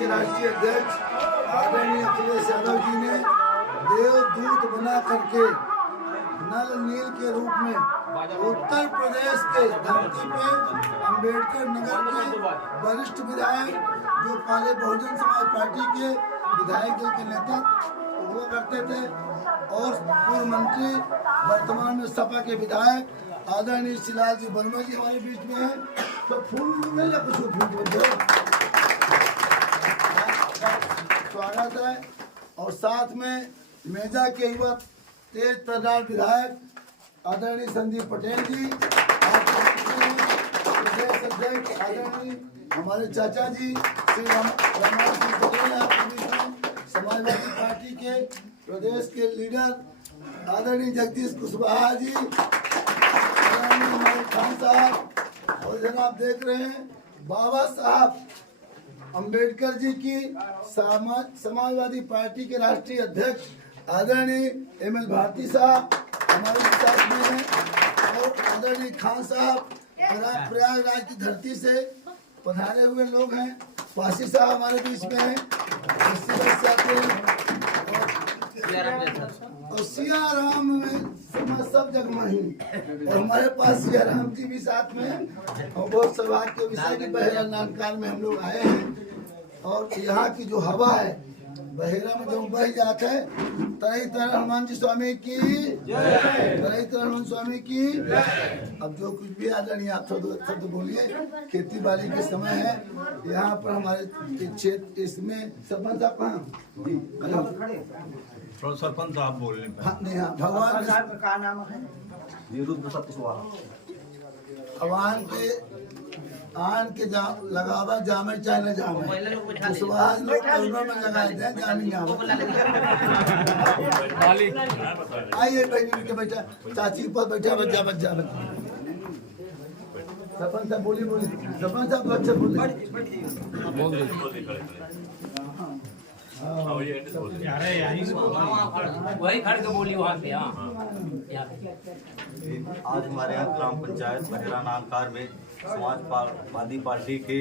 के राष्ट्रीय अध्यक्ष आदरणीय अखिलेश यादव जी ने देवदूत बना करके नल नील के रूप में उत्तर प्रदेश के धरती पे अंबेडकर नगर के वरिष्ठ विधायक जो पहले बहुजन समाज पार्टी के विधायक दल के नेता हुआ करते थे और पूर्व मंत्री वर्तमान में सपा के विधायक आदरणीय शिलाल जी वर्मा जी हमारे बीच में हैं। तो फूल मिले कुछ फूल दो स्वागत है। और साथ में मेजा के युवा तेज तर्रार विधायक आदरणीय संदीप पटेल जी, प्रदेश अध्यक्ष आदरणीय हमारे चाचा जी श्री रमान सिंह पटेल आपके बीच में, समाजवादी पार्टी के प्रदेश के लीडर आदरणीय जगदीश कुशवाहा जी, आदरणीय हमारे खान साहब, और इधर आप देख रहे हैं बाबा साहब अंबेडकर जी की समाजवादी पार्टी के राष्ट्रीय अध्यक्ष आदरणीय एमएल भारती साहब हमारे साथ में हैं, और आदरणीय खान साहब प्रयागराज की धरती से पधारे हुए लोग हैं, पासी साहब हमारे बीच में हैं, और सियाराम में सब जगह ही, और हमारे पास सियाराम जी भी साथ में हैं। और बहुत सौभाग्य के विषय की बहेरा नानकान में हम लोग आए हैं, और यहाँ की जो हवा है बहेरा में जो बह जाता है, तरह तरह हनुमान जी स्वामी की तरह तरह हनुमान स्वामी की। अब जो कुछ भी आदरणीय आप शब्द बोलिए, खेती बाड़ी के समय है यहाँ पर हमारे क्षेत्र इसमें सरपंच साहब कहाँ सरपंच साहब बोलने भगवान का नाम है भगवान के आन के लगावा जामे चाहे न जामे कुशवाहा लोग करुणा में लगाए थे जानी आइए बहनी के बेटा चाची पर बैठा बच्चा बच्चा सरपंच साहब बोली सरपंच साहब अच्छा बोले वही खड़ के बोली वहाँ से। आज हमारे यहाँ ग्राम पंचायत बहेरा नानकार में समाजवादी पार्टी के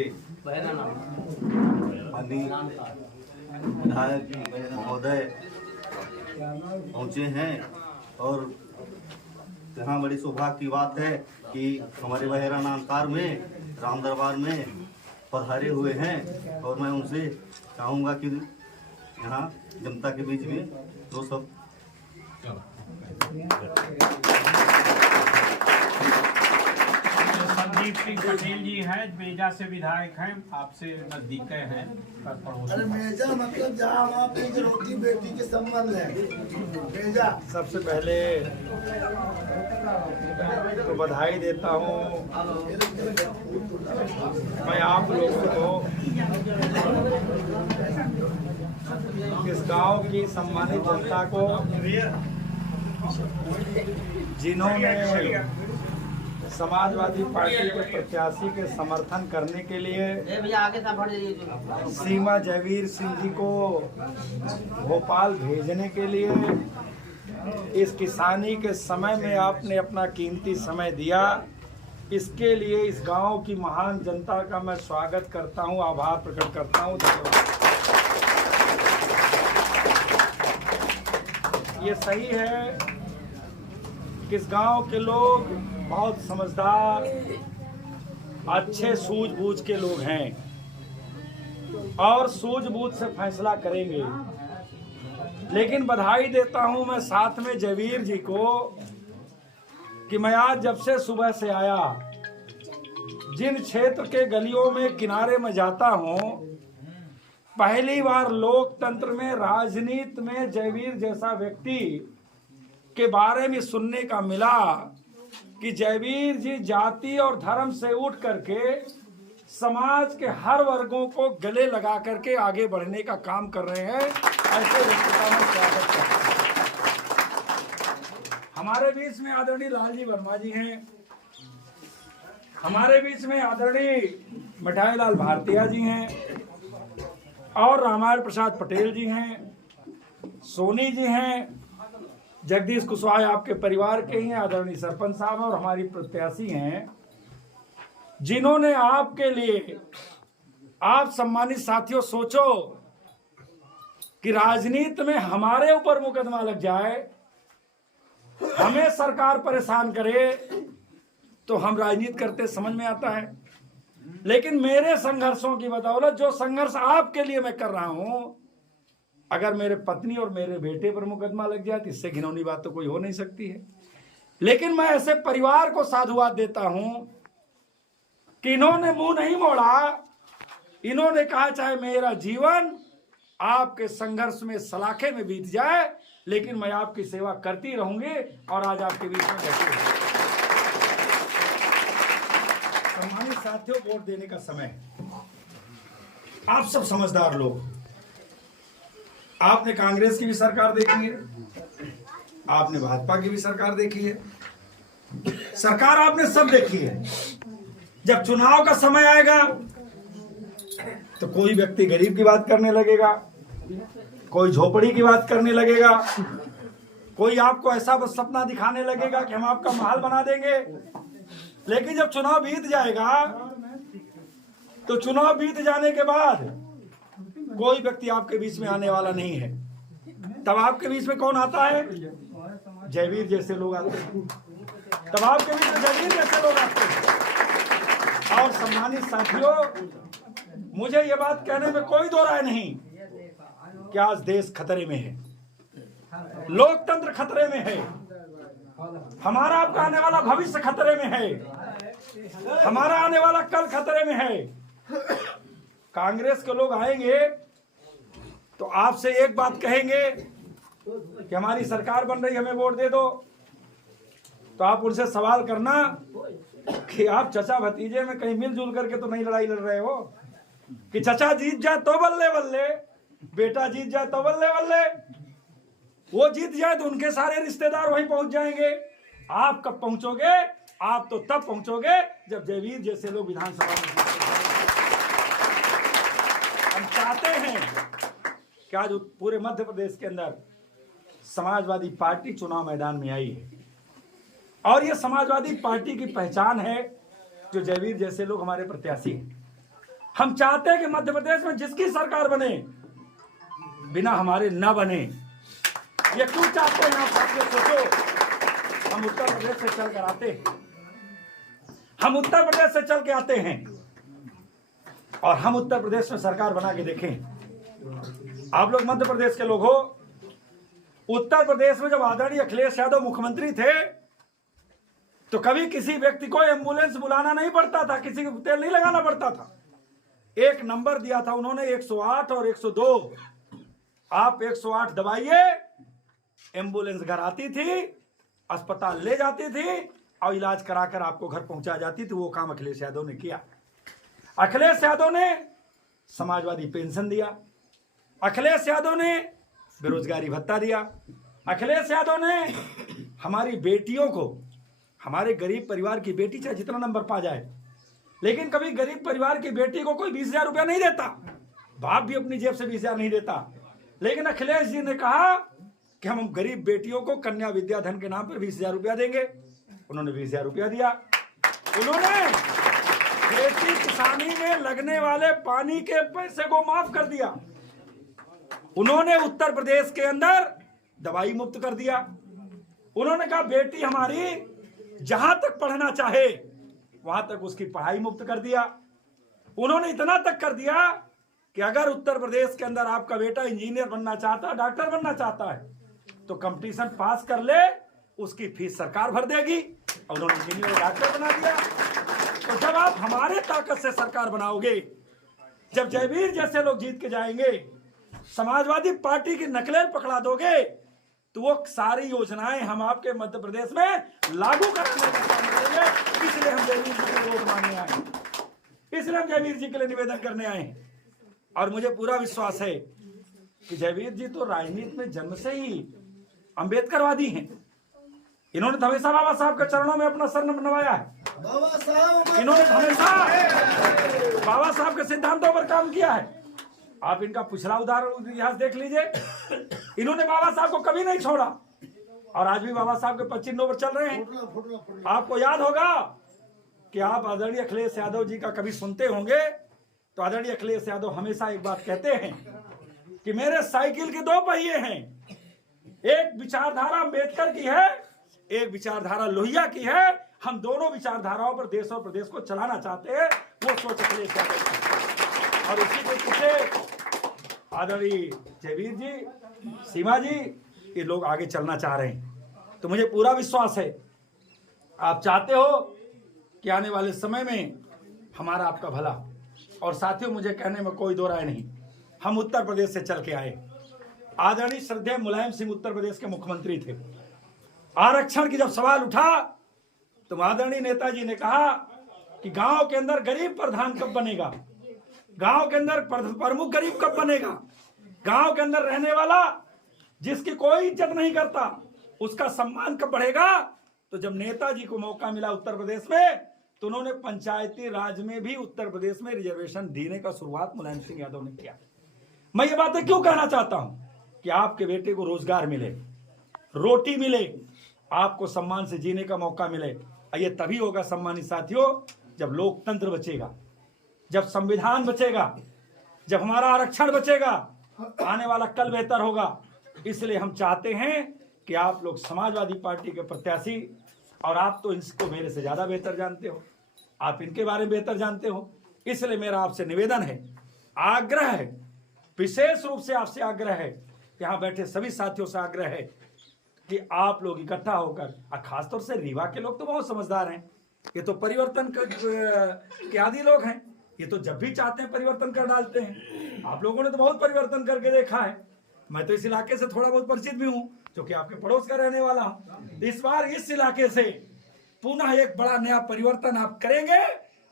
विधायक महोदय पहुँचे हैं, और यहाँ बड़ी सौभाग्य की बात है कि हमारे बहेरा नानकार में राम दरबार में पधारे हुए हैं, और मैं उनसे चाहूँगा कि यहाँ जनता के बीच में दो सब संदीप सिंह पटेल जी हैं, मेजा से विधायक हैं, आपसे नजदीक हैं। अरे मेजा मतलब जहाँ वहाँ पे रोटी बेटी के संबंध है मेजा। सबसे पहले तो बधाई देता हूँ मैं आप लोगों को, इस गांव की सम्मानित जनता को, जिन्होंने समाजवादी पार्टी के प्रत्याशी के समर्थन करने के लिए सीमा जयवीर सिंह जी को भोपाल भेजने के लिए इस किसानी के समय में आपने अपना कीमती समय दिया। इसके लिए इस गांव की महान जनता का मैं स्वागत करता हूं, आभार प्रकट करता हूं। ये सही है कि इस गांव के लोग बहुत समझदार, अच्छे सूझबूझ के लोग हैं और सूझबूझ से फैसला करेंगे। लेकिन बधाई देता हूं मैं साथ में जयवीर जी को कि मैं आज जब से सुबह से आया, जिन क्षेत्र के गलियों में किनारे में जाता हूं, पहली बार लोकतंत्र में, राजनीति में जयवीर जैसा व्यक्ति के बारे में सुनने का मिला कि जयवीर जी जाति और धर्म से उठ करके समाज के हर वर्गों को गले लगा करके आगे बढ़ने का काम कर रहे हैं। ऐसे व्यक्ति का मैं स्वागत करता हूं। हमारे बीच में आदरणीय लालजी वर्मा जी हैं, हमारे बीच में आदरणीय मिठाई लाल भारतीया जी हैं, और रामायण प्रसाद पटेल जी हैं, सोनी जी हैं, जगदीश कुशवाहा आपके परिवार के ही हैं, आदरणीय सरपंच साहब और हमारी प्रत्याशी हैं, जिन्होंने आपके लिए आप सम्मानित साथियों सोचो कि राजनीति में हमारे ऊपर मुकदमा लग जाए, हमें सरकार परेशान करे, तो हम राजनीति करते समझ में आता है। लेकिन मेरे संघर्षों की बदौलत, जो संघर्ष आपके लिए मैं कर रहा हूं, अगर मेरे पत्नी और मेरे बेटे पर मुकदमा लग जाए तो इससे घिनौनी बात तो कोई हो नहीं सकती है। लेकिन मैं ऐसे परिवार को साधुवाद देता हूं कि इन्होंने मुंह नहीं मोड़ा, इन्होंने कहा चाहे मेरा जीवन आपके संघर्ष में सलाखे में बीत जाए, लेकिन मैं आपकी सेवा करती रहूंगी। और आज आपके बीच में बैठे हैं। सम्मानित साथियों, वोट देने का समय। आप सब समझदार लोग, आपने कांग्रेस की भी सरकार देखी है, आपने भाजपा की भी सरकार देखी है, सरकार आपने सब देखी है। जब चुनाव का समय आएगा तो कोई व्यक्ति गरीब की बात करने लगेगा, कोई झोपड़ी की बात करने लगेगा, कोई आपको ऐसा बस सपना दिखाने लगेगा कि हम आपका महल बना देंगे। लेकिन जब चुनाव बीत जाएगा तो चुनाव बीत जाने के बाद कोई व्यक्ति आपके बीच में आने वाला नहीं है। तब आपके बीच में कौन आता है? जयवीर जैसे लोग आते हैं। तब आपके बीच में जयवीर जैसे लोग आते हैं। और सम्मानित साथियों, मुझे ये बात कहने में कोई दो राय नहीं कि आज देश खतरे में है, लोकतंत्र खतरे में है, हमारा आपका आने वाला भविष्य खतरे में है, हमारा आने वाला कल खतरे में है। कांग्रेस के लोग आएंगे तो आपसे एक बात कहेंगे कि हमारी सरकार बन रही, हमें वोट दे दो। तो आप उनसे सवाल करना कि आप चचा भतीजे में कहीं मिलजुल करके तो नहीं लड़ाई लड़ रहे हो कि चचा जीत जाए तो बल्ले बल्ले, बेटा जीत जाए तो बल्ले बल्ले। वो जीत जाए तो उनके सारे रिश्तेदार वहीं पहुंच जाएंगे। आप कब पहुंचोगे? आप तो तब पहुंचोगे जब जयवीर जैसे लोग विधानसभा में। हम चाहते हैं कि आज पूरे मध्य प्रदेश के अंदर समाजवादी पार्टी चुनाव मैदान में आई है, और ये समाजवादी पार्टी की पहचान है जो जयवीर जैसे लोग हमारे प्रत्याशी हैं। हम चाहते हैं कि मध्य प्रदेश में जिसकी सरकार बने, बिना हमारे न बने। ये क्यों चाहते हैं आप साथियों? सोचो, हम उत्तर प्रदेश से चल कर आते हैं, हम उत्तर प्रदेश से चल के आते हैं और हम उत्तर प्रदेश में सरकार बना के देखें। आप लोग मध्य प्रदेश के लोग हो। उत्तर प्रदेश में जब आदरणीय अखिलेश यादव मुख्यमंत्री थे तो कभी किसी व्यक्ति को एम्बुलेंस बुलाना नहीं पड़ता था, किसी को तेल नहीं लगाना पड़ता था। एक नंबर दिया था उन्होंने, 108 और 102। आप 108 दबाइए, एम्बुलेंस घर आती थी, अस्पताल ले जाती थी और इलाज कराकर आपको घर पहुंचा जाती थी। वो काम अखिलेश यादव ने किया। अखिलेश यादव ने समाजवादी पेंशन दिया, अखिलेश यादव ने बेरोजगारी भत्ता दिया, अखिलेश यादव ने हमारी बेटियों को, हमारे गरीब परिवार की बेटी चाहे जितना नंबर पा जाए, लेकिन कभी गरीब परिवार की बेटी को कोई 20,000 रुपया नहीं देता। बाप भी अपनी जेब से 20,000 नहीं देता। लेकिन अखिलेश जी ने कहा कि हम गरीब बेटियों को कन्या विद्याधन के नाम पर 20,000 रुपया देंगे। उन्होंने 20,000 रुपया दिया। उन्होंने खेती किसानी में लगने वाले पानी के पैसे को माफ कर दिया। उन्होंने उत्तर प्रदेश के अंदर दवाई मुफ्त कर दिया। उन्होंने कहा बेटी हमारी जहां तक पढ़ना चाहे वहां तक उसकी पढ़ाई मुफ्त कर दिया। उन्होंने इतना तक कर दिया कि अगर उत्तर प्रदेश के अंदर आपका बेटा इंजीनियर बनना चाहता है, डॉक्टर बनना चाहता है, तो कंपटीशन पास कर ले, उसकी फीस सरकार भर देगी। और उन्होंने इंजीनियर और डॉक्टर बना दिया। तो जब आप हमारे ताकत से सरकार बनाओगे, जब जयवीर जैसे लोग जीत के जाएंगे, समाजवादी पार्टी की नकलें पकड़ा दोगे, तो वो सारी योजनाएं हम आपके मध्य प्रदेश में लागू करने का काम करेंगे। इसलिए हम जयवीर जी को वोट मांगने आए हैं, इसलिए हम जयवीर जी के लिए निवेदन करने आए हैं। और मुझे पूरा विश्वास है कि जयवीर जी तो राजनीति में जन्म से ही अंबेडकरवादी हैं। इन्होंने हमेशा बाबा साहब के चरणों में अपना सर नवाया है। इन्होंने हमेशा बाबा साहब के सिद्धांतों पर काम किया है। आप इनका पिछला उदाहरण इतिहास देख लीजिए। इन्होंने बाबा साहब को कभी नहीं छोड़ा और आज भी बाबा साहब के 25 चिन्हों पर चल रहे हैं। आपको याद होगा कि आप आदरणीय अखिलेश यादव जी का कभी सुनते होंगे तो आदरणीय अखिलेश यादव हमेशा एक बात कहते हैं कि मेरे साइकिल के 2 पहिए हैं, एक विचारधारा अम्बेडकर की है, एक विचारधारा लोहिया की है। हम दोनों विचारधाराओं पर देश और प्रदेश को चलाना चाहते हैं, वो सोच अखिलेश यादव की। और इसी को पीछे आदरणीय जयवीर जी, सीमा जी, ये लोग आगे चलना चाह रहे हैं। तो मुझे पूरा विश्वास है आप चाहते हो कि आने वाले समय में हमारा आपका भला। और साथियों, मुझे कहने में कोई दो राय नहीं, हम उत्तर प्रदेश से चल के आए। आदरणीय श्रद्धेय मुलायम सिंह उत्तर प्रदेश के मुख्यमंत्री थे। आरक्षण की जब सवाल उठा तो आदरणीय नेताजी ने कहा कि गांव के अंदर गरीब प्रधान कब बनेगा, गांव के अंदर प्रमुख गरीब कब बनेगा, गांव के अंदर रहने वाला जिसकी कोई इज्जत नहीं करता उसका सम्मान कब बढ़ेगा। तो जब नेताजी को मौका मिला उत्तर प्रदेश में, तो उन्होंने पंचायती राज में भी उत्तर प्रदेश में रिजर्वेशन देने का शुरुआत मुलायम सिंह यादव ने किया। मैं ये बातें क्यों कहना चाहता हूं कि आपके बेटे को रोजगार मिले, रोटी मिले, आपको सम्मान से जीने का मौका मिले। ये तभी होगा सम्मानित साथियों, जब लोकतंत्र बचेगा, जब संविधान बचेगा, जब हमारा आरक्षण बचेगा, आने वाला कल बेहतर होगा। इसलिए हम चाहते हैं कि आप लोग समाजवादी पार्टी के प्रत्याशी, और आप तो इसको मेरे से ज्यादा बेहतर जानते हो, आप इनके बारे में बेहतर जानते हो, इसलिए मेरा आपसे निवेदन है, आग्रह है, विशेष रूप से आपसे आग्रह है, यहाँ बैठे सभी साथियों से आग्रह है कि आप लोग इकट्ठा होकर, खासतौर से रीवा के लोग तो बहुत समझदार हैं, ये तो परिवर्तन के आदि लोग हैं, ये तो जब भी चाहते हैं परिवर्तन कर डालते हैं। आप लोगों ने तो बहुत परिवर्तन करके देखा है, मैं तो इस इलाके से थोड़ा बहुत परिचित भी हूं, क्योंकि आपके पड़ोस का रहने वाला हूं। इस बार इस इलाके से पुनः एक बड़ा नया परिवर्तन आप करेंगे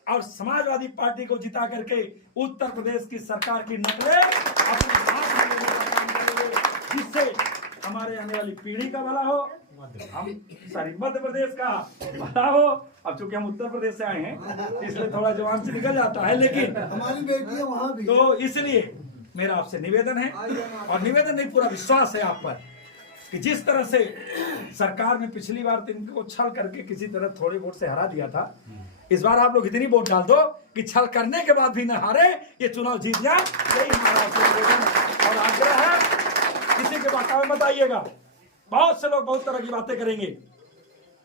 और समाजवादी पार्टी को जिता करके उत्तर प्रदेश की सरकार की नकलें अपने हाथ में लेने का काम करेंगे, जिससे हमारे आने वाली पीढ़ी का भला हो, मध्य प्रदेश का भला हो। अब चूंकि हम उत्तर प्रदेश से आए हैं इसलिए थोड़ा जवान से निकल जाता है, लेकिन हमारी बेटी है वहाँ भी, तो इसलिए मेरा आपसे निवेदन है, और निवेदन नहीं पूरा विश्वास है आप पर, कि जिस तरह से सरकार ने पिछली बार तो इनको छल करके किसी तरह थोड़े वोट से हरा दिया था, इस बार आप लोग इतनी वोट डाल दो कि छल करने के बाद भी न हारे, ये चुनाव जीत जाए। यही हमारा आपसे निवेदन और आग्रह है। किसी के बात में बताइएगा, बहुत से लोग बहुत तरह की बातें करेंगे।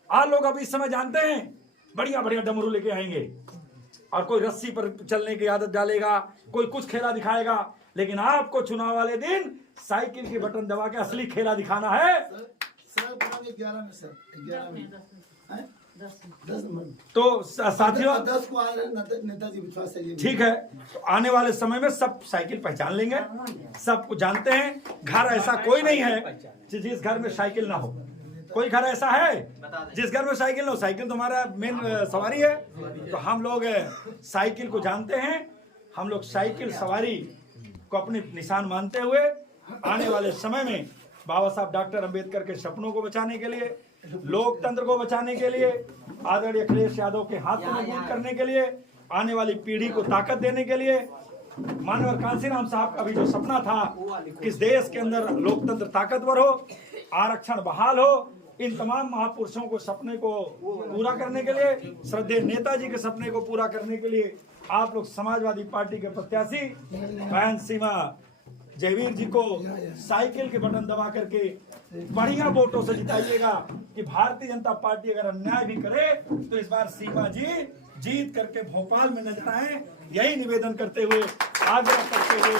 आप लोग अभी इस समय जानते हैं बढ़िया बढ़िया डमरू लेके आएंगे, और कोई रस्सी पर चलने की आदत डालेगा, कोई कुछ खेला दिखाएगा, लेकिन आपको चुनाव वाले दिन साइकिल की बटन दबा के असली खेला दिखाना है। सर 11 में सर 11 में 10 नंबर तो साथियों 10 को आ रहे नेताजी विश्वास है। ठीक है, तो आने वाले समय में सब साइकिल पहचान लेंगे, सबको जानते हैं। घर ऐसा कोई नहीं है जिस घर में साइकिल ना हो, कोई घर ऐसा है जिस घर में साइकिल ना हो। साइकिल तो हमारा मेन सवारी है, तो हम लोग साइकिल को जानते हैं। हम लोग साइकिल सवारी को अपने निशान मानते हुए आने वाले समय में बाबा साहब डॉक्टर अंबेडकर के सपनों को बचाने के लिए, लोकतंत्र को बचाने के लिए, आदरणीय अखिलेश यादव के हाथ को मजबूत करने के लिए, आने वाली पीढ़ी को ताकत देने के लिए, माननीय कांशीराम साहब का भी जो सपना था कि इस देश के अंदर लोकतंत्र ताकतवर हो, आरक्षण बहाल हो, इन तमाम महापुरुषों को सपने को पूरा करने के लिए, श्रद्धेय नेताजी के सपने को पूरा करने के लिए आप लोग समाजवादी पार्टी के प्रत्याशी बहन सीमा जयवीर जी को साइकिल के बटन दबा करके बढ़िया वोटों से जिताइएगा कि भारतीय जनता पार्टी अगर अन्याय भी करे तो इस बार सीमा जी जीत करके भोपाल में नजर आए। यही निवेदन करते हुए, आग्रह करते हुए,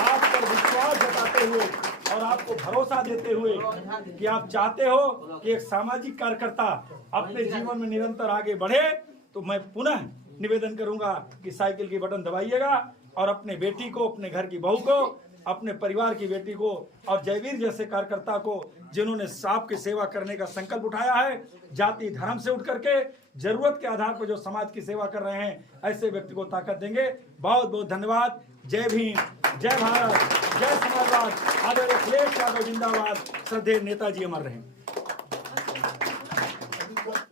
आप पर विश्वास जताते हुए और आपको भरोसा देते हुए कि आप चाहते हो कि एक सामाजिक कार्यकर्ता अपने जीवन में निरंतर आगे बढ़े, तो मैं पुनः निवेदन करूंगा कि साइकिल की बटन दबाइएगा और अपने बेटी को, अपने घर की बहू को, अपने परिवार की बेटी को और जयवीर जैसे कार्यकर्ता को, जिन्होंने आपकी सेवा करने का संकल्प उठाया है, जाति धर्म से उठ करके जरूरत के आधार पर जो समाज की सेवा कर रहे हैं, ऐसे व्यक्ति को ताकत देंगे। बहुत बहुत धन्यवाद। जय भीम, जय भारत, जय समाजवाद। आदरणीय अखिलेश यादव जिंदाबाद। श्रद्धेय नेताजी अमर रहें।